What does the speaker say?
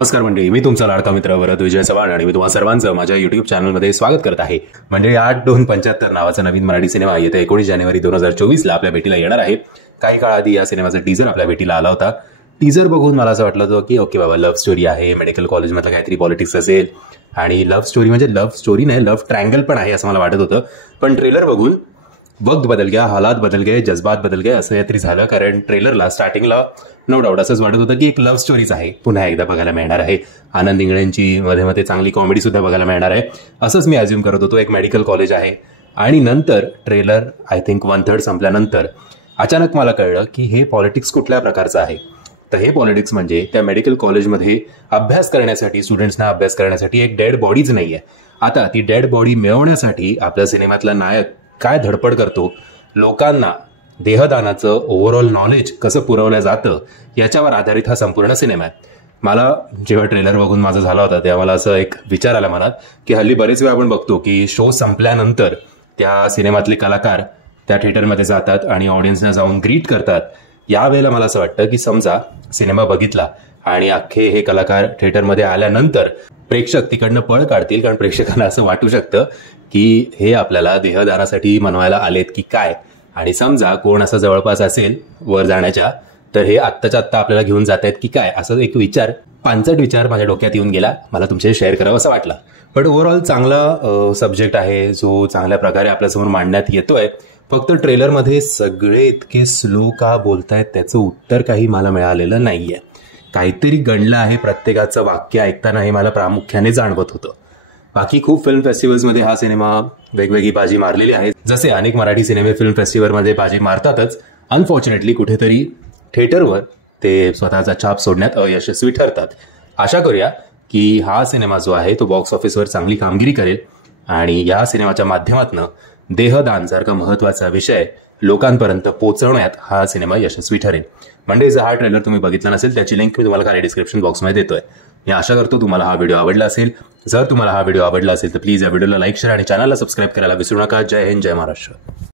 नमस्कार मंडळी, मी तुमचा लाडका मित्र वरद विजय चव्हाण आणि मी तुम्हा सर्वांचं माझ्या युट्यूब चॅनलमध्ये स्वागत करत आहे. मंडळी, 8/2/75 नावाचा नवीन मराठी सिनेमा येत्या 19 जानेवारी 2024 आपल्या भेटीला येणार आहे. काही काळ आधी या सिनेमाचा टीजर आपल्या भेटीला आला होता. टीजर बघून मला असं वाटलं होतं की ओके बाबा, लव्ह स्टोरी आहे, मेडिकल कॉलेजमधलं काहीतरी पॉलिटिक्स असेल आणि लव्ह स्टोरी म्हणजे लव्ह स्टोरी नाही, लव्ह ट्रायंगल पण आहे असं मला वाटत होतं. पण ट्रेलर बघून वक्त बदल गया, हालात बदल गए, जज्बात बदल गए असं काहीतरी झालं. कारण ट्रेलरला स्टार्टिंगला नो डाऊट असंच वाटत होतं की एक लव्ह स्टोरीच आहे, पुन्हा एकदा बघायला मिळणार आहे. आनंद इंगळेंची मध्ये मध्ये चांगली कॉमेडी सुद्धा बघायला मिळणार आहे असंच मी अज्युम करत होतो. एक मेडिकल कॉलेज आहे आणि नंतर ट्रेलर आय थिंक 1/3 संपल्यानंतर अचानक मला कळलं की हे पॉलिटिक्स कुठल्या प्रकारचं आहे. तर हे पॉलिटिक्स म्हणजे त्या मेडिकल कॉलेजमध्ये अभ्यास करण्यासाठी, स्टुडंट्सना अभ्यास करण्यासाठी एक डेड बॉडीज नाहीये. आता ती डेड बॉडी मिळवण्यासाठी आपल्या सिनेमातला नायक काय धडपड करतो, लोकांना देहदानाचं ओव्हरऑल नॉलेज कसं पुरवलं जातं याच्यावर आधारित हा संपूर्ण सिनेमा आहे. मला जेव्हा ट्रेलर बघून माझं झाला होता तेव्हा मला असं एक विचार आला मनात की हल्ली बरेच वेळा आपण बघतो की शो संपल्यानंतर त्या सिनेमातले कलाकार त्या थिएटरमध्ये जातात आणि ऑडियन्सना जाऊन ग्रीट करतात. यावेळेला मला असं वाटतं की समजा सिनेमा बघितला आणि अख्खे हे कलाकार थिएटरमध्ये आल्यानंतर प्रेक्षक तिकडनं पळ काढतील, कारण प्रेक्षकांना असं वाटू शकतं की हे आपल्याला देहदानासाठी मनवायला आलेत की काय. आणि समजा कोण असं जवळपास असेल वर जाण्याच्या, तर हे आत्ताच्या आत्ता आपल्याला घेऊन जात आहेत की काय, असं एक विचार, पांचट विचार माझ्या डोक्यात येऊन गेला. मला तुमच्याशी शेअर करावं असं वाटलं. पण ओव्हरऑल चांगला सब्जेक्ट आहे जो चांगल्या प्रकारे आपल्यासमोर मांडण्यात येतोय. फक्त ट्रेलरमध्ये सगळे इतके स्लो का बोलतायत त्याचं उत्तर काही मला मिळालेलं नाहीये. काहीतरी गणलं आहे प्रत्येकाचं वाक्य ऐकताना, हे मला प्रामुख्याने जाणवत होतं. बाकी खूप फिल्म फेस्टिवल्समध्ये हा सिनेमा वेगवेगळी बाजी मारलेली आहे, जसे अनेक मराठी सिनेमे फिल्म फेस्टिवलमध्ये बाजी मारतातच. अनफॉर्च्युनेटली कुठेतरी थिएटरवर ते स्वतःचा छाप सोडण्यात अयशस्वी ठरतात. आशा करूया की हा सिनेमा जो आहे तो बॉक्स ऑफिसवर चांगली कामगिरी करेल आणि या सिनेमाच्या माध्यमातून देहदान सारखा महत्वाचा विषय लोकांपर्यंत पोहोचवण्यात हा सिनेमा यशस्वी ठरेल. म्हणजे जर हा ट्रेलर तुम्ही बघितला नसेल त्याची लिंक मी तुम्हाला खाली डिस्क्रिप्शन बॉक्समध्ये देतोय. मी आशा करतो तुम्हाला हा व्हिडिओ आवडला असेल. जर तुम्हाला हा व्हिडिओ आवडला असेल तर प्लीज या व्हिडिओला लाईक, शेअर आणि चॅनलला सबस्क्राईब करायला विसरू नका. जय हिंद, जय महाराष्ट्र.